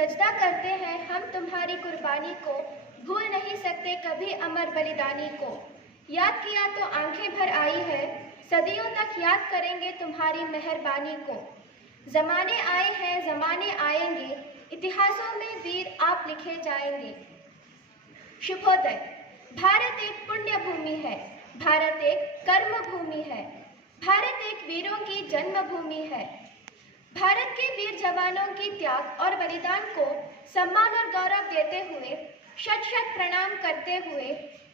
सजदा करते हैं हम तुम्हारी कुर्बानी को, भूल नहीं सकते कभी अमर बलिदानी को। याद किया तो आंखें भर आई है, सदियों तक याद करेंगे तुम्हारी मेहरबानी को। जमाने आए हैं जमाने आएंगे, इतिहासों में वीर आप लिखे जाएंगे। शुभोदय। भारत एक पुण्य भूमि है, भारत एक कर्म भूमि है, भारत एक वीरों की जन्मभूमि है। भारत के वीर जवानों की त्याग और बलिदान को सम्मान और गौरव देते हुए, शत शत प्रणाम करते हुए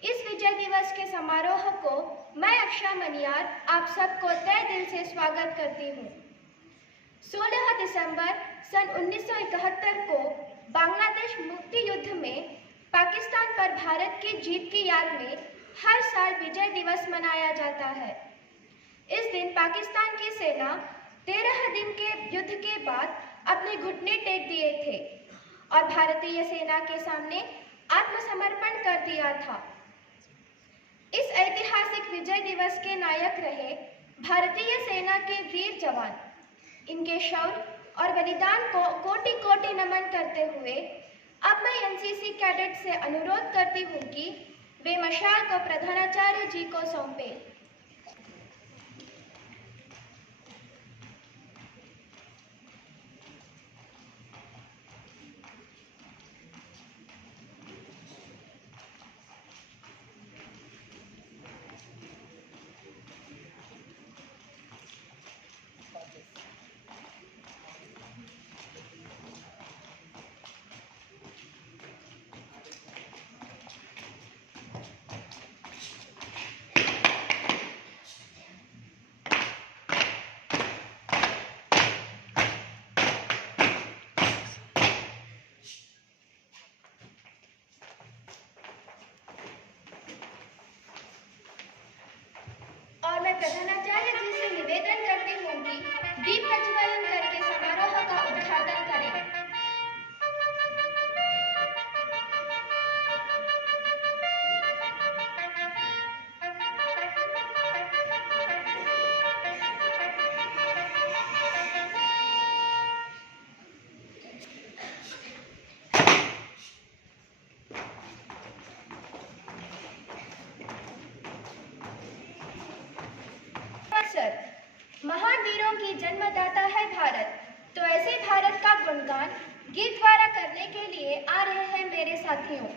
इस विजय दिवस के समारोह को मैं अक्षा मनियार आप सबको तहे दिल से स्वागत करती हूँ। 16 दिसंबर सन 1971 को बांग्लादेश मुक्ति युद्ध में पाकिस्तान पर भारत की जीत की याद में हर साल विजय दिवस मनाया जाता है। इस दिन पाकिस्तान की सेना 13 दिन के युद्ध के बाद अपने घुटने टेक दिए थे और भारतीय सेना के सामने आत्मसमर्पण कर दिया था। इस ऐतिहासिक विजय दिवस के नायक रहे भारतीय सेना के वीर जवान। इनके शौर्य और बलिदान को कोटि कोटि नमन करते हुए अब मैं एनसीसी कैडेट से अनुरोध करती हूँ कि वे मशाल को प्रधानाचार्य जी को सौंपें। मैं प्रधानाचार्य जी से निवेदन करती हूँ कि दीप प्रज्वलन करके समारोह का उद्घाटन करें। महान वीरों की जन्मदाता है भारत, तो ऐसे भारत का गुणगान गीत द्वारा करने के लिए आ रहे हैं मेरे साथियों।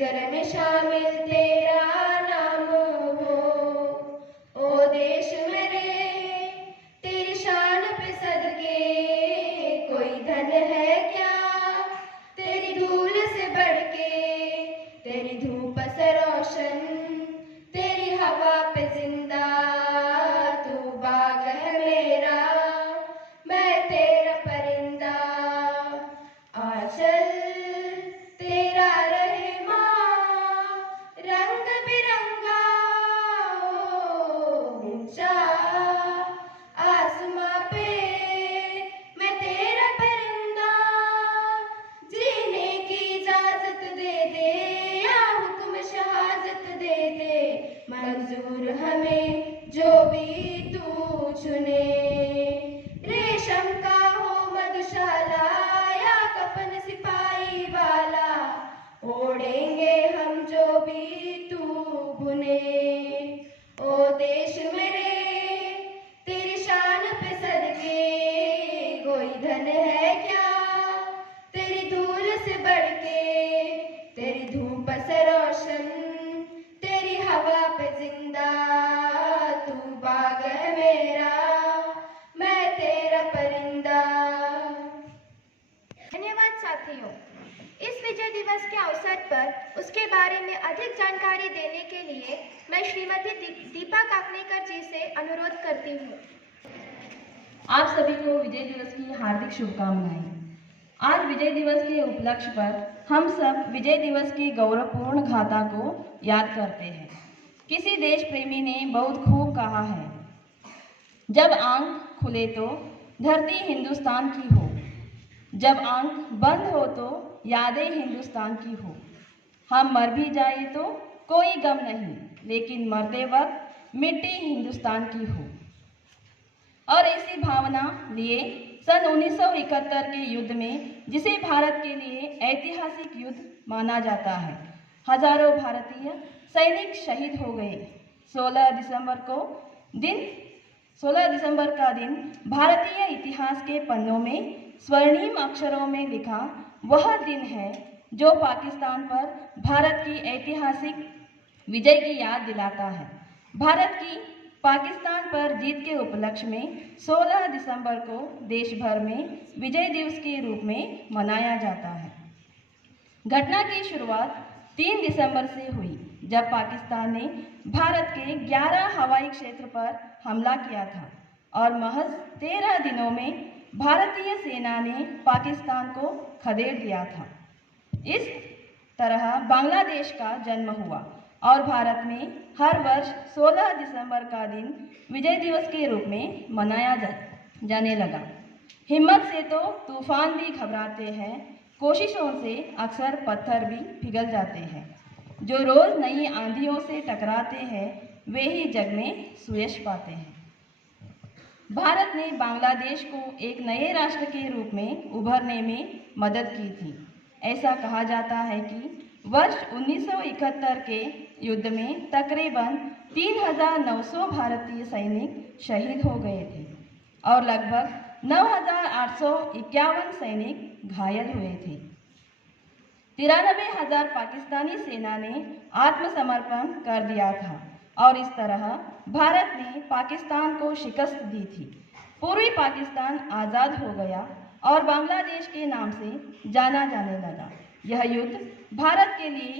जिगर में शामिल तेरा नाम हो। ओ देश मेरे तेरी शान पे सदके कोई धन है क्या तेरी धूल से बढ़ के, तेरी धूप से रोशन तेरी हवा पे जिंदा, तू बाग है मेरा मैं तेरा परिंदा। आंचल तेरा रहे माँ रंग बिरंगा, ऊंचा आसमां पे मैं तेरा परिंदा। जीने की इजाजत दे दे या हुक्म शहादत दे दे, मंजूर हमें जो भी तू चुने। रेशम का हो मधुशाला या कफन सिपाही वाला, ओढ़ेंगे हम जो भी तू बुने। ओ देश मेरे तेरी शान पे सदके कोई धन है क्या तेरी धूल से बढ़ के, तेरी धूप से रोशन तेरी हवा पे जिंदा, तू बाग है मेरा मैं तेरा परिंदा। धन्यवाद साथियों। इस विजय दिवस के अवसर पर उसके बारे में अधिक जानकारी देने के लिए मैं श्रीमती दीपा काकनेकर जी से अनुरोध करती हूँ। आप सभी को विजय दिवस की हार्दिक शुभकामनाएं। आज विजय दिवस के उपलक्ष्य पर हम सब विजय दिवस की गौरवपूर्ण गाथा को याद करते हैं। किसी देश प्रेमी ने बहुत खूब कहा है, जब आंख खुले तो धरती हिंदुस्तान की हो, जब आंख बंद हो तो यादें हिंदुस्तान की हो। हम मर भी जाए तो कोई गम नहीं, लेकिन मरते वक्त मिट्टी हिंदुस्तान की हो। और ऐसी भावना लिए सन 1971 के युद्ध में, जिसे भारत के लिए ऐतिहासिक युद्ध माना जाता है, हजारों भारतीय सैनिक शहीद हो गए। 16 दिसंबर का दिन भारतीय इतिहास के पन्नों में स्वर्णिम अक्षरों में लिखा वह दिन है जो पाकिस्तान पर भारत की ऐतिहासिक विजय की याद दिलाता है। भारत की पाकिस्तान पर जीत के उपलक्ष्य में 16 दिसंबर को देश भर में विजय दिवस के रूप में मनाया जाता है। घटना की शुरुआत 3 दिसंबर से हुई, जब पाकिस्तान ने भारत के 11 हवाई क्षेत्र पर हमला किया था और महज 13 दिनों में भारतीय सेना ने पाकिस्तान को खदेड़ दिया था। इस तरह बांग्लादेश का जन्म हुआ और भारत में हर वर्ष 16 दिसंबर का दिन विजय दिवस के रूप में मनाया जाने लगा। हिम्मत से तो तूफान भी घबराते हैं, कोशिशों से अक्सर पत्थर भी पिघल जाते हैं। जो रोज नई आंधियों से टकराते हैं वे ही जग में सुयश पाते हैं। भारत ने बांग्लादेश को एक नए राष्ट्र के रूप में उभरने में मदद की थी। ऐसा कहा जाता है कि वर्ष 1971 के युद्ध में तकरीबन 3,900 भारतीय सैनिक शहीद हो गए थे और लगभग 9,851 सैनिक घायल हुए थे। 93,000 पाकिस्तानी सेना ने आत्मसमर्पण कर दिया था और इस तरह भारत ने पाकिस्तान को शिकस्त दी थी। पूर्वी पाकिस्तान आज़ाद हो गया और बांग्लादेश के नाम से जाना जाने लगा। यह युद्ध भारत के लिए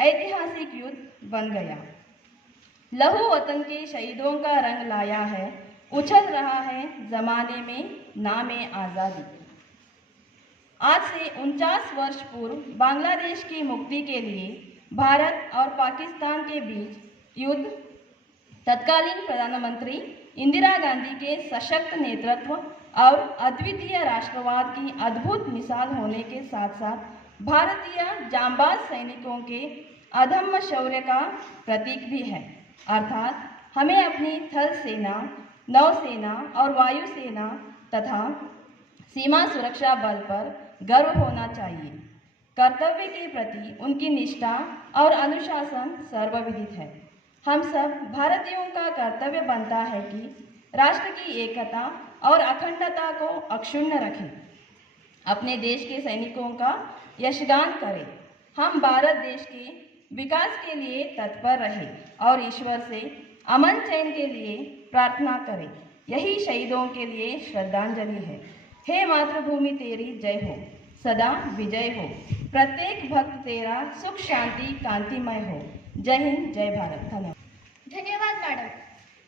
ऐतिहासिक युद्ध बन गया। लहू वतन के शहीदों का रंग लाया है, उछल रहा है जमाने में नामे आज़ादी। आज से 49 वर्ष पूर्व बांग्लादेश की मुक्ति के लिए भारत और पाकिस्तान के बीच युद्ध तत्कालीन प्रधानमंत्री इंदिरा गांधी के सशक्त नेतृत्व और अद्वितीय राष्ट्रवाद की अद्भुत मिसाल होने के साथ साथ भारतीय जांबाज सैनिकों के अदम्य शौर्य का प्रतीक भी है। अर्थात हमें अपनी थल सेना, नौसेना और वायुसेना तथा सीमा सुरक्षा बल पर गर्व होना चाहिए। कर्तव्य के प्रति उनकी निष्ठा और अनुशासन सर्वविदित है। हम सब भारतीयों का कर्तव्य बनता है कि राष्ट्र की एकता और अखंडता को अक्षुण्ण रखें, अपने देश के सैनिकों का यशगान करें। हम भारत देश के विकास के लिए तत्पर रहे और ईश्वर से अमन चैन के लिए प्रार्थना करें। यही शहीदों के लिए श्रद्धांजलि है। हे मातृभूमि तेरी जय हो, सदा विजय हो, प्रत्येक भक्त तेरा सुख शांति कांतिमय हो। जय हिंद, जय भारत। धन्यवाद। धन्यवाद मैडम।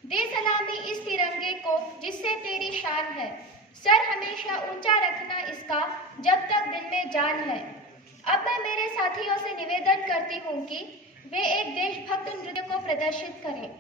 दे सलामी इस तिरंगे को जिससे तेरी शान है, सर हमेशा ऊंचा रखना इसका जब तक दिल में जान है। अब मैं मेरे साथियों से निवेदन करती हूँ कि वे एक देशभक्त नृत्य को प्रदर्शित करें।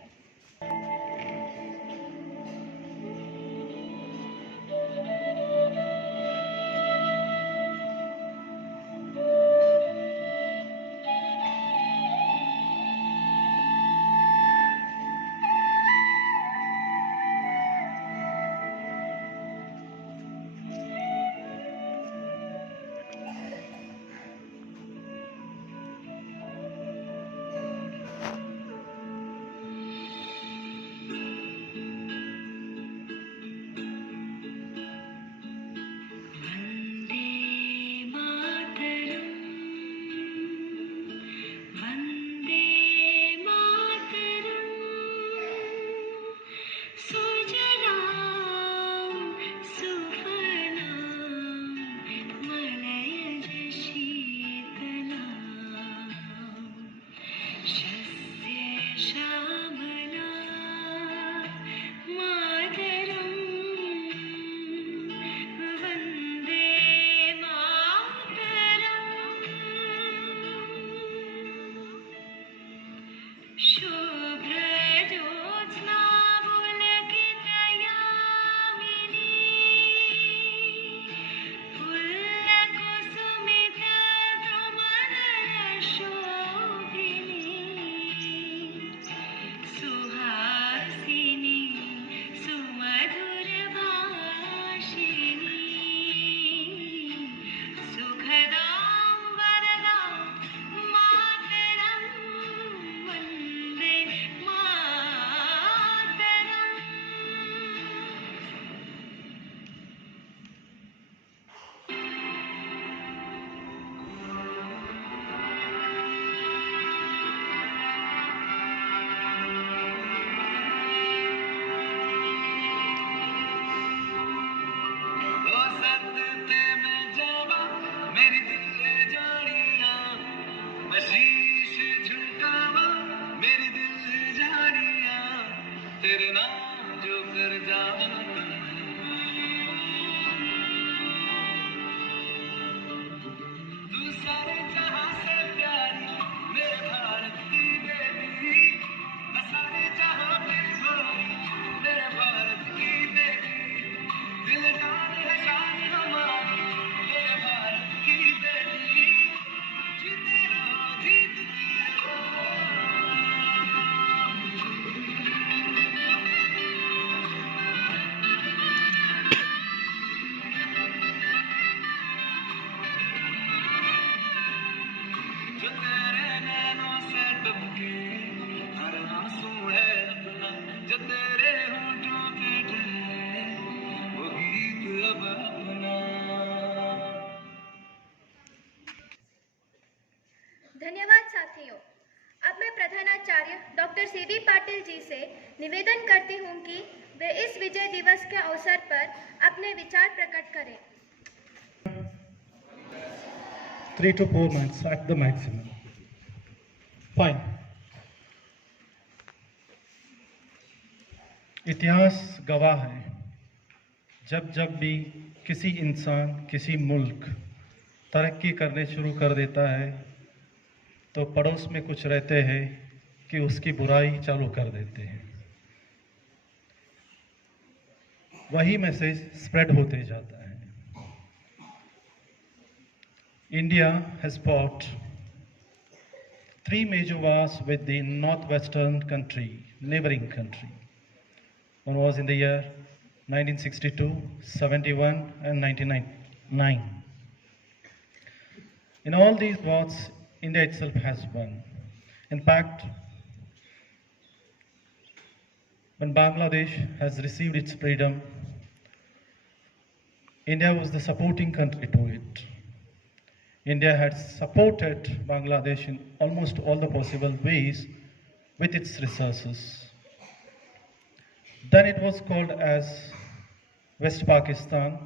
धन्यवाद साथियों। अब मैं प्रधानाचार्य डॉक्टर सीबी पाटिल जी से निवेदन करती हूँ कि वे इस विजय दिवस के अवसर पर अपने विचार प्रकट करें। 3 to 4 months at the maximum. Fine. इतिहास गवाह है, जब जब भी किसी इंसान, किसी मुल्क तरक्की करने शुरू कर देता है तो पड़ोस में कुछ रहते हैं कि उसकी बुराई चालू कर देते हैं। वही मैसेज स्प्रेड होते जाता है। India has fought 3 major wars with the northwestern country, neighboring country. One was in the year 1962, 71 and 1999. In all these wars, India itself has won. In fact, when Bangladesh has received its freedom, India was the supporting country to it. India had supported Bangladesh in almost all the possible ways with its resources. Then it was called as West Pakistan,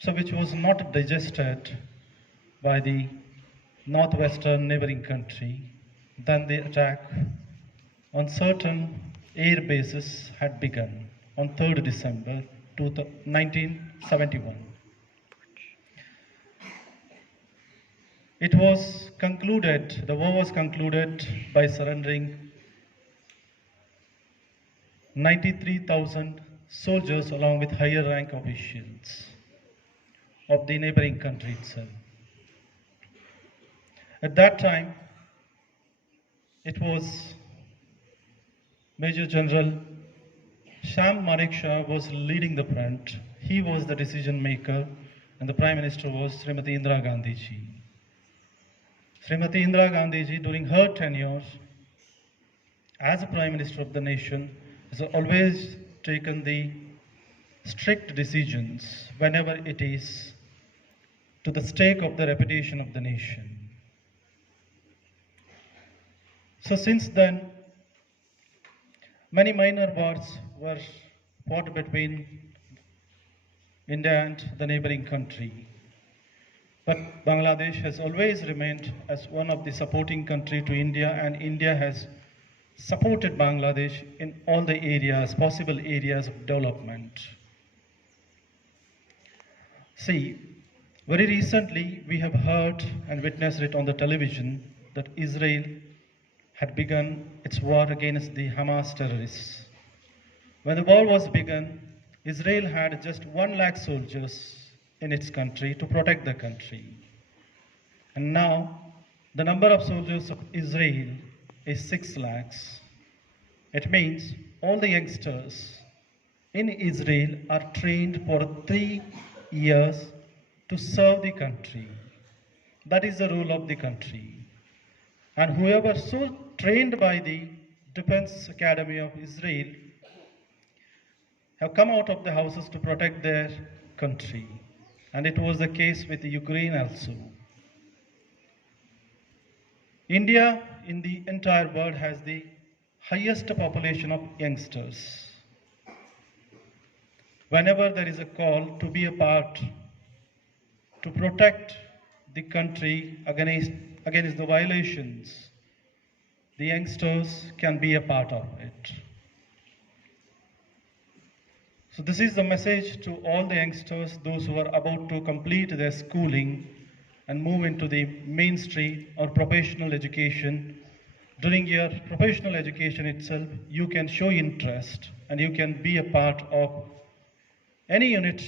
so which was not digested by the northwestern neighboring country. Then the attack on certain air bases had begun on 3rd December 1971. It was concluded, the war was concluded by surrendering 93,000 soldiers along with higher rank officials of the neighboring country itself. At that time, it was Major General Sham Manekshaw was leading the front. He was the decision maker, and the Prime Minister was Srimati Indira Gandhi ji. Srimati Indira Gandhi ji, during her tenure as a Prime Minister of the nation, has always taken the strict decisions whenever it is to the stake of the reputation of the nation. So since then, many minor wars were fought between India and the neighboring country. But Bangladesh has always remained as one of the supporting country to India, and India has supported Bangladesh in all the areas, possible areas of development. See, very recently we have heard and witnessed it on the television that Israel had begun its war against the Hamas terrorists. When the war was begun, Israel had just 1 lakh soldiers in its country to protect the country. And now, the number of soldiers of Israel is 6 lakhs. It means all the youngsters in Israel are trained for 3 years to serve the country. That is the rule of the country. And whoever so trained by the Defense Academy of Israel have come out of the houses to protect their country. And it was the case with Ukraine also. India in the entire world has the highest population of youngsters. Whenever there is a call to be a part, to protect the country against the violations, the youngsters can be a part of it. So this is the message to all the youngsters, those who are about to complete their schooling and move into the mainstream or professional education. During your professional education itself, you can show interest and you can be a part of any unit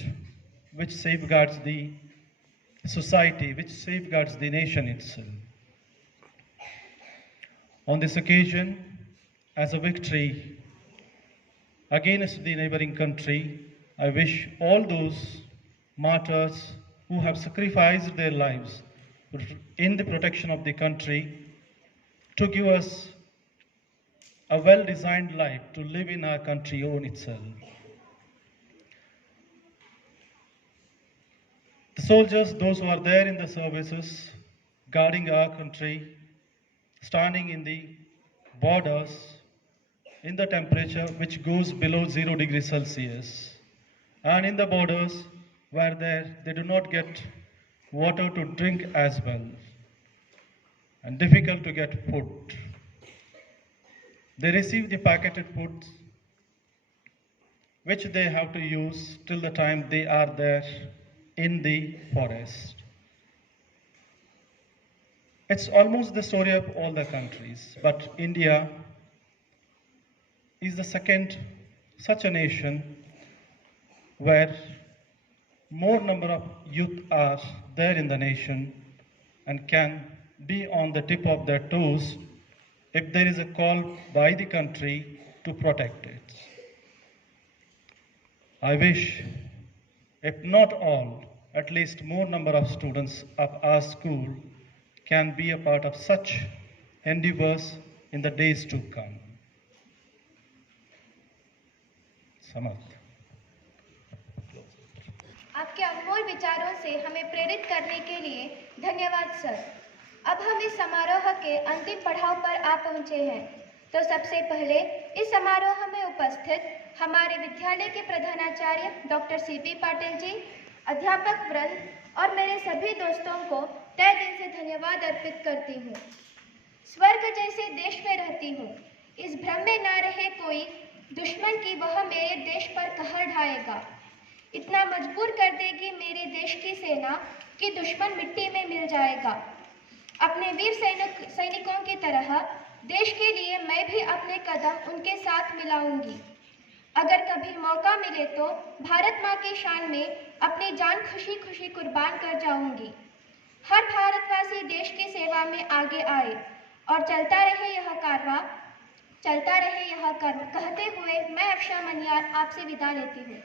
which safeguards the society, which safeguards the nation itself. On this occasion, as a victory against the neighboring country, I wish all those martyrs who have sacrificed their lives in the protection of the country to give us a well-designed life to live in our country own itself. The soldiers, those who are there in the services, guarding our country, standing in the borders, in the temperature which goes below 0 degrees Celsius, and in the borders where they do not get water to drink as well, and difficult to get food. They receive the packeted foods which they have to use till the time they are there in the forest. It's almost the story of all the countries, but India is the second such a nation where more number of youth are there in the nation and can be on the tip of their toes if there is a call by the country to protect it. I wish, if not all, at least more number of students of our school can be a part of such endeavors in the days to come. Samarth. आपके अनमोल विचारों से हमें प्रेरित करने के लिए धन्यवाद sir. अब हम इस समारोह के अंतिम पड़ाव पर आ पहुंचे हैं, तो सबसे पहले इस समारोह में उपस्थित हमारे विद्यालय के प्रधानाचार्य डॉक्टर CP पाटिल जी, अध्यापक वृंद और मेरे सभी दोस्तों को तहे दिल से धन्यवाद अर्पित करती हूँ। स्वर्ग जैसे देश में रहती हूँ, इस भ्रम में ना रहे कोई दुश्मन की वह मेरे देश पर कहर ढाएगा। इतना मजबूर कर देगी मेरे देश की सेना कि दुश्मन मिट्टी में मिल जाएगा। अपने वीर सैनिकों की तरह देश के लिए मैं भी अपने कदम उनके साथ मिलाऊंगी। अगर कभी मौका मिले तो भारत माँ की शान में अपनी जान खुशी खुशी कुर्बान कर जाऊंगी। हर भारतवासी देश की सेवा में आगे आए और चलता रहे यह कारवां, चलता रहे यह कर्म कहते हुए मैं अफशा मनियार आपसे विदा लेती हूँ।